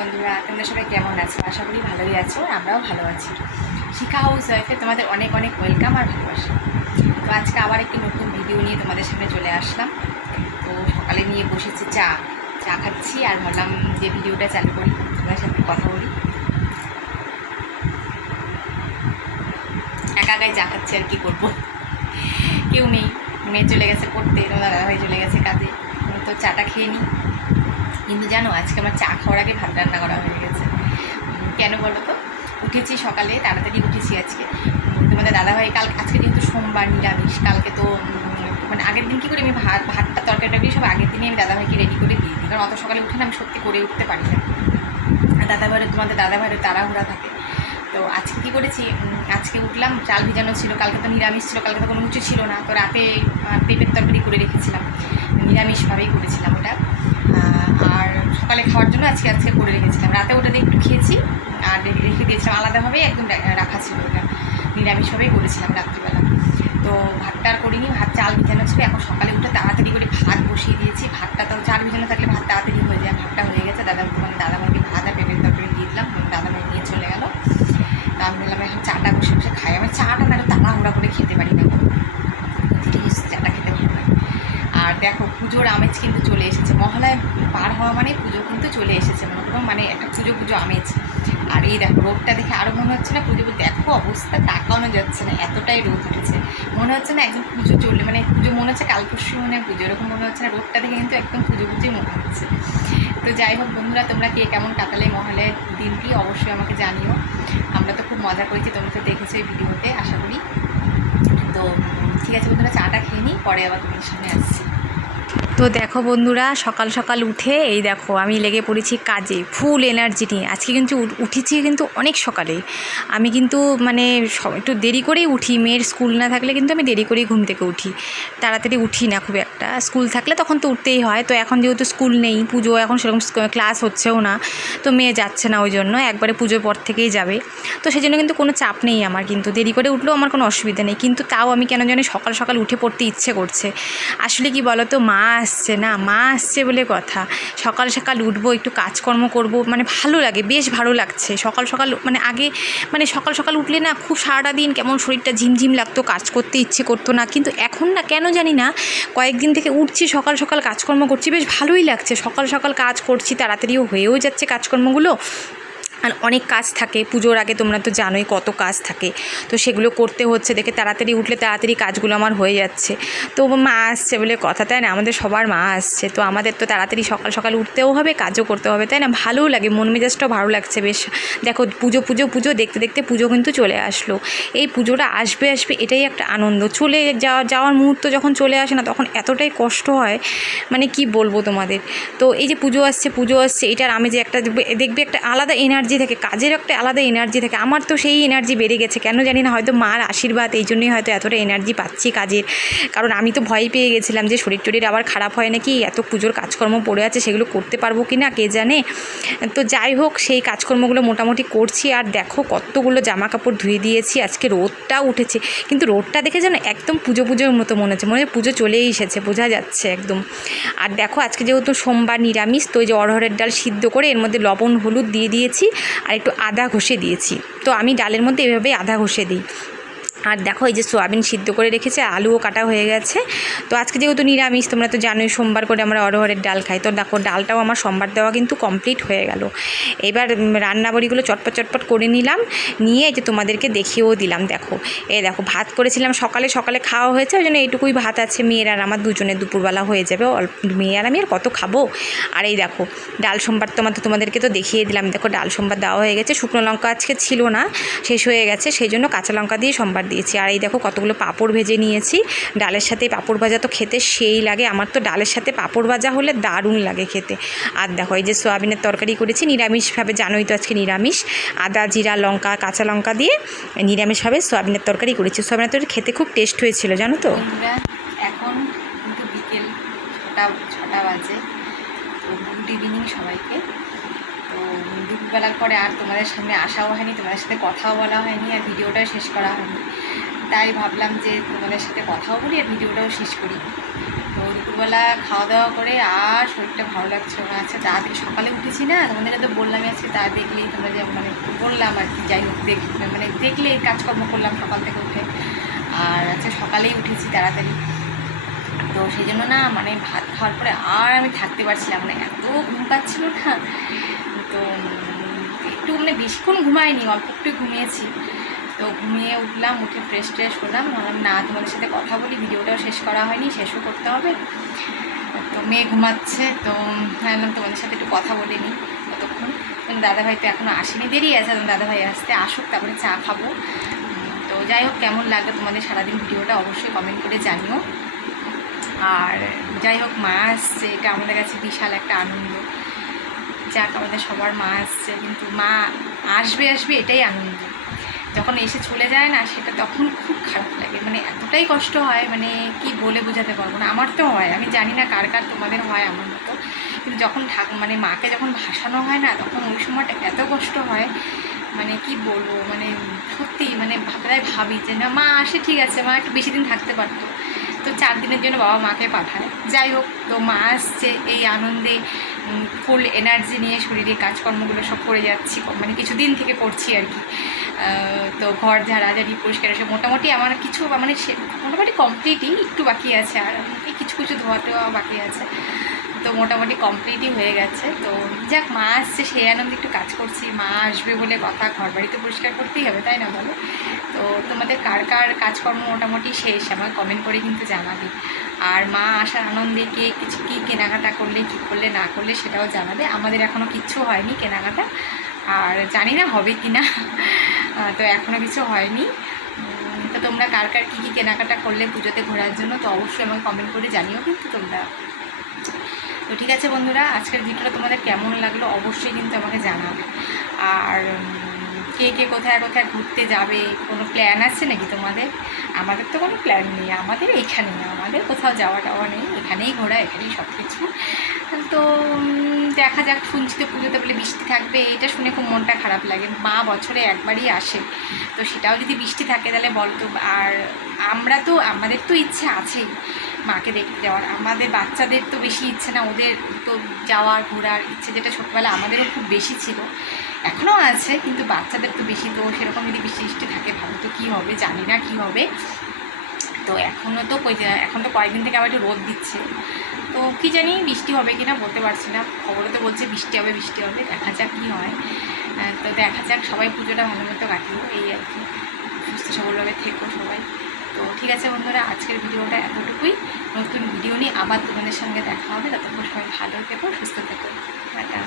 বন্ধুরা, তোমরা সবাই কেমন আছো? আশা করি ভালোই আছো, আমরাও ভালো আছি। শিখা হাউস ওয়াইফে তোমাদের অনেক অনেক ওয়েলকাম আর ভালোবাসা। তো আজকে আবার একটি নতুন ভিডিও নিয়ে তোমাদের সামনে চলে আসলাম। তো সকালে নিয়ে বসেছি চা খাচ্ছি, আর ভাবলাম যে ভিডিওটা চালু করি, তোমাদের সাথে কথা বলি। একা একাই চা খাচ্ছি, আর কি করবো, কেউ নেই। মেয়ে চলে গেছে পড়তে, তোমার দাদাভাই চলে গেছে কাজে, তো চাটা খেয়ে নিই। কিন্তু জানো, আজকে আমার চা খাওয়ার আগে ভাত রান্না করা হয়ে গেছে। কেন বলো তো? উঠেছি সকালে, তাড়াতাড়ি উঠেছি আজকে। তোমাদের দাদাভাই আজকে যেহেতু সোমবার নিরামিষ, কালকে তো মানে আগের দিন কী করে আমি ভাতটা তরকারিটা সব আগের দিনই আমি দাদাভাইকে রেডি করে দিয়ে দিই, কারণ অত সকালে উঠে না আমি সত্যি করে উঠতে পারি না। তোমাদের দাদাভাইয়ের তাড়াহুড়া থাকে। তো আজকে কী করেছি, আজকে উঠলাম, চাল ভিজানো ছিল, কালকে তো নিরামিষ ছিল, কালকে তো কোনো কিছু ছিল না। তো রাতে পেঁপের তরকারি করে রেখেছিলাম, নিরামিষভাবেই করেছিলাম ওটা। আর সকালে খাওয়ার জন্য আজকে করে রেখেছিলাম, রাতে ওটা দিয়ে একটু খেয়েছি আর রেখে দিয়েছিলাম আলাদাভাবেই, একদম রাখা ছিল ওটা, নিরামিষভাবেই করেছিলাম রাত্রিবেলা। তো ভাতটা আর করিনি, চাল ভিজানো ছিল। এখন সকালে উঠে তাড়াতাড়ি করে ভাত বসিয়ে দিয়েছি। ভাতটা তো চাল ভিজানো থাকলে ভাত তাড়াতাড়ি হয়ে যায়, ভাতটা হয়ে গেছে। দাদাভাইকে ভাত আর পেঁপের তরকারি দিয়ে দিলাম, দাদাভাই নিয়ে চলে গেল। তা আমি বললাম এখন চাটা বসে বসে খাই। আমি চাটা না তাড়াহুড়া করে খেতে পারি না, চাটা খেতে ভালো লাগে। আর দেখো, পুজোর আমেজ কিন্তু চলে এসেছে, মহালয় পার হওয়া মানে পুজো কিন্তু চলে এসেছে, মানে একটা পুজো আমেজ। আর এই দেখো, রোদটা দেখে আরও মনে হচ্ছে না পুজো, দেখো অবস্থা তাকানো যাচ্ছে না, এতটাই রোদ উঠেছে। মনে হচ্ছে না একদম পুজো চললে, মানে পুজো মনে হচ্ছে কাল পরশু মনে হয় পুজো, এরকম মনে হচ্ছে না। রোদটা দেখে কিন্তু একদম পুজোই মনে হচ্ছে। তো যাই হোক বন্ধুরা, তোমরা কে কেমন কাটালে মহালয়ের দিনটি অবশ্যই আমাকে জানিও। আমরা তো খুব মজা করেছি, তোমরা তো দেখেছো এই ভিডিওতে আশা করি। তো ঠিক আছে বন্ধুরা, চাটা খেয়ে নিই, পরে আবার তোমাদের সামনে আসছি। তো দেখো বন্ধুরা, সকাল সকাল উঠে এই দেখো আমি লেগে পড়েছি কাজে, ফুল এনার্জি নিয়ে। আজকে কিন্তু উঠেছি কিন্তু অনেক সকালে। আমি কিন্তু মানে একটু দেরি করেই উঠি, মেয়ের স্কুল না থাকলে কিন্তু আমি দেরি করেই ঘুম থেকে উঠি, তাড়াতাড়ি উঠি না খুব একটা। স্কুল থাকলে তখন তো উঠতেই হয়। তো এখন যেহেতু স্কুল নেই, পুজো এখন সেরকম ক্লাস হচ্ছেও না, তো মেয়ে যাচ্ছে না, ওই জন্য একবারে পুজোর পর থেকেই যাবে। তো সেই জন্য কিন্তু কোনো চাপ নেই আমার, কিন্তু দেরি করে উঠলেও আমার কোনো অসুবিধা নেই। কিন্তু তাও আমি কেন জানি সকাল সকাল উঠে পড়তে ইচ্ছে করছে। আসলে কি বলো তো, মা আসছে বলে কথা। সকাল সকাল উঠবো, একটু কাজকর্ম করব, মানে ভালো লাগে, বেশ ভালো লাগছে। সকাল সকাল সকাল সকাল উঠলে না খুব সারাটা দিন কেমন শরীরটা ঝিমঝিম লাগতো, কাজ করতে ইচ্ছে করতো না। কিন্তু এখন না কেন জানি না, কয়েকদিন থেকে উঠছি, সকাল সকাল কাজকর্ম করছি, বেশ ভালোই লাগছে। সকাল সকাল কাজ করছি, তাড়াতাড়িও হয়েও যাচ্ছে কাজকর্মগুলো। আর অনেক কাজ থাকে পুজোর আগে, তোমরা তো জানোই কত কাজ থাকে। তো সেগুলো করতে হচ্ছে দেখে তাড়াতাড়ি উঠলে তাড়াতাড়ি কাজগুলো আমার হয়ে যাচ্ছে। তো মা আসছে বলে কথা, তাই না? আমাদের সবার মা আসছে, তো আমাদের তো তাড়াতাড়ি সকাল সকাল উঠতেও হবে, কাজও করতে হবে, তাই না? ভালোও লাগে, মন মেজাজটাও ভালো লাগছে বেশ। দেখো, পুজো দেখতে দেখতে পুজো কিন্তু চলে আসলো। এই পুজোটা আসবে এটাই একটা আনন্দ। চলে যাওয়ার মুহূর্ত যখন চলে আসে না, তখন এতটাই কষ্ট হয়, মানে কি বলবো তোমাদের। তো এই যে পুজো আসছে, এটার আমেজে একটা দেখবে একটা আলাদা এনার্জি থাকে, কাজের একটা আলাদা এনার্জি থাকে। আমার তো সেই এনার্জি বেড়ে গেছে, কেন জানি না, হয়তো মার আশীর্বাদ, এই জন্যই হয়তো এতটা এনার্জি পাচ্ছি কাজের। কারণ আমি তো ভয় পেয়ে গেছিলাম যে শরীর টরীর আবার খারাপ হয় নাকি, এত পুজোর কাজকর্ম পড়ে আছে, সেগুলো করতে পারবো কি না কে জানে। তো যাই হোক, সেই কাজকর্মগুলো মোটামুটি করছি। আর দেখো, কতগুলো জামা কাপড় ধুয়ে দিয়েছি। আজকে রোদটা উঠেছে, কিন্তু রোদটা দেখে যেন একদম পুজোর মতো মনে হচ্ছে, পুজো চলেই এসেছে, বোঝা যাচ্ছে একদম। আর দেখো, আজকে যেহেতু সোমবার নিরামিষ, তো ওই যে অড়হরের ডাল সিদ্ধ করে এর মধ্যে লবণ হলুদ দিয়ে দিয়েছি, আর একটু আদা ঘষে দিয়েছি। তো আমি ডালের মধ্যে এভাবেই আদা ঘষে দিই। আর দেখো, এই যে সোয়াবিন সিদ্ধ করে রেখেছে, আলুও কাটা হয়ে গেছে। তো আজকে যেহেতু নিরামিষ, তোমরা তো জানোই সোমবার করে আমরা অড়হরের ডাল খাই। তো দেখো, ডালটাও আমার সোমবার দেওয়া কিন্তু কমপ্লিট হয়ে গেল। এবার রান্নাবাড়িগুলো চটপট করে নিলাম, নিয়ে এই যে তোমাদেরকে দেখিয়েও দিলাম। দেখো, দেখো, ভাত করেছিলাম সকালে খাওয়া হয়েছে, ওই জন্য এইটুকুই ভাত আছে। মেয়ের আর আমার দুজনের দুপুরবেলা হয়ে যাবে, মেয়ে আর আমি আর কত খাবো। আর এই দেখো, ডাল সোমবার তোমাদেরকে তো দেখিয়ে দিলাম। দেখো, ডাল সোমবার দেওয়া হয়ে গেছে। শুকনো লঙ্কা আজকে ছিল না, শেষ হয়ে গেছে, সেই জন্য কাঁচা লঙ্কা দিয়ে সোমবার দিয়েছি। আর এই দেখো, কতগুলো পাঁপড় ভেজে নিয়েছি। ডালের সাথে পাঁপড় ভাজা তো খেতে সেই লাগে, আমার তো ডালের সাথে পাঁপড় ভাজা হলে দারুণ লাগে খেতে। আর দেখো, এই যে সোয়াবিনের তরকারি করেছি নিরামিষভাবে, জানোই তো আজকে নিরামিষ। আদা জিরা লঙ্কা কাঁচা লঙ্কা দিয়ে নিরামিষভাবে সোয়াবিনের তরকারি করেছি। সোয়াবিনের তরকারি খেতে খুব টেস্ট হয়েছিল, জানো তো। এখন কিন্তু বিকেল 6টা বাজে। তো গুড ইভিনিং সবাইকে। তো দুপুরবেলার পরে আর তোমাদের সামনে আসাও হয়নি, তোমাদের সাথে কথাও বলা হয়নি, আর ভিডিওটাও শেষ করা হয়নি। তাই ভাবলাম যে তোমাদের সাথে কথাও বলি আর ভিডিওটাও শেষ করি। তো দুপুরবেলা খাওয়া দাওয়া করে আর শরীরটা ভালো লাগছিল না। আচ্ছা তাড়াতাড়ি সকালে উঠেছি না, তোমাদেরকে তো বললামই আজকে তা দেখলেই তোমরা যে মানে বললাম আর কি, যাই হোক মানে দেখলে কাজকর্ম করলাম সকাল থেকে উঠে। আর আচ্ছা সকালেই উঠেছি তাড়াতাড়ি, তো সেই জন্য না মানে ভাত খাওয়ার পরে আর আমি থাকতে পারছিলাম, মানে এত ঘুম পাচ্ছিল না। তো একটু মানে বেশিক্ষণ ঘুমাইনি, অল্প একটু ঘুমিয়েছি। তো ঘুমিয়ে উঠলাম, উঠে ফ্রেশ ট্রেশ হলাম, ভাবলাম না তোমাদের সাথে কথা বলি, ভিডিওটাও শেষ করা হয়নি, শেষও করতে হবে। তো মেয়ে ঘুমাচ্ছে, তো ভাবলাম তোমাদের সাথে একটু কথা বলে নিই ততক্ষণ। দাদাভাই তো এখনও আসেনি, দেরি আছে, দাদাভাই আসতে আসুক তারপরে চা খাবো। তো যাই হোক, কেমন লাগলো তোমাদের সারাদিন ভিডিওটা অবশ্যই কমেন্ট করে জানিও। আর যাই হোক, মা আসছে, এটা আমাদের কাছে বিশাল একটা আনন্দ। যাক, আমাদের সবার মা আসছে, কিন্তু মা আসবে আসবে এটাই আনন্দ। যখন এসে চলে যায় না, সেটা তখন খুব খারাপ লাগে, মানে এতটাই কষ্ট হয়, মানে কি বলে বোঝাতে পারবো না। আমার তো হয়, আমি জানি না কার কার তোমাদের হয় আমার মতো, কিন্তু যখন মানে মাকে যখন ভাসানো হয় না, তখন ওই সময়টা এত কষ্ট হয়, মানে কি বলবো, মানে সত্যি মানে প্রায় ভাবি যে না মা আসে ঠিক আছে, মা একটু বেশি দিন থাকতে পারতো, তো 4 দিনের জন্য বাবা মাকে পাঠায়। যাই হোক, তো মা আসছে, এই আনন্দে ফুল এনার্জি নিয়ে শরীরে কাজকর্মগুলো সব করে যাচ্ছি, মানে কিছুদিন থেকে করছি আর কি। তো ঘর ঝাড়াঝাড়ি পরিষ্কার এসে মোটামুটি আমার কিছু মানে সে মোটামুটি কমপ্লিটই, একটু বাকি আছে, আর এই কিছু কিছু ধোয়া টোয়া বাকি আছে, তো মোটামুটি কমপ্লিটই হয়ে গেছে। তো যাক, মা আসছে সেই আনন্দে একটু কাজ করছি, মা আসবে বলে কথা, ঘর বাড়ি তো পরিষ্কার করতেই হবে, তাই না বলো? তো তোমাদের কার কার কাজকর্ম মোটামুটি শেষ আমাকে কমেন্ট করে কিন্তু জানাবে। আর মা আসার আনন্দে কে কিছু কী কেনাকাটা করলে, কী করলে না করলে সেটাও জানাবে। আমাদের এখনও কিচ্ছু হয়নি কেনাকাটা, আর জানি না হবে কি না, তো এখনও কিছু হয়নি। তো তোমরা কার কার কী কী কেনাকাটা করলে পুজোতে ঘোরার জন্য, তো অবশ্যই আমাকে কমেন্ট করে জানিও কিন্তু তোমরা। তো ঠিক আছে বন্ধুরা, আজকের ভিডিওটা তোমাদের কেমন লাগলো অবশ্যই কিন্তু আমাকে জানাবে। আর কে কে কোথায় কোথায় ঘুরতে যাবে, কোনো প্ল্যান আছে নাকি তোমাদের? আমাদের তো কোনো প্ল্যান নেই, আমাদের এইখানেই, আমাদের কোথাও যাওয়া টাওয়া নেই, এখানেই ঘোরা, এখানেই সব কিছু। তো দেখা যাক, শুনছি তো পুজোতে বলে বৃষ্টি থাকবে, এটা শুনে খুব মনটা খারাপ লাগে। মা বছরে একবারই আসে, তো সেটাও যদি বৃষ্টি থাকে তাহলে বলতো। আর আমাদের তো ইচ্ছে আছেই মাকে দেখতে যাওয়ার, আমাদের বাচ্চাদের তো বেশি ইচ্ছে না, ওদের তো যাওয়ার ঘোরার ইচ্ছে, যেটা ছোটবেলা আমাদেরও খুব বেশি ছিল, এখনও আছে, কিন্তু বাচ্চাদের তো বেশি। তো সেরকম যদি বৃষ্টি থাকে ভালো, তো কী হবে জানি না কী হবে। তো এখন তো কয়েকদিন থেকে আবার একটু রোদ দিচ্ছে, তো কী জানি বৃষ্টি হবে কি না বলতে পারছি না। খবরে তো বলছে বৃষ্টি হবে, দেখা যাক কী হয়। তো দেখা যাক, সবাই পুজোটা ভালো মতো কাটিও, এই আর কি। সুস্থ সবলভাবে থেকো সবাই। তো ঠিক আছে বন্ধুরা, আজকের ভিডিওটা এতটুকুই। নতুন ভিডিও নিয়ে আবার তোমাদের সঙ্গে দেখা হবে, ততক্ষণ সবাই ভালো থেকো, সুস্থ থেকো, টাটা।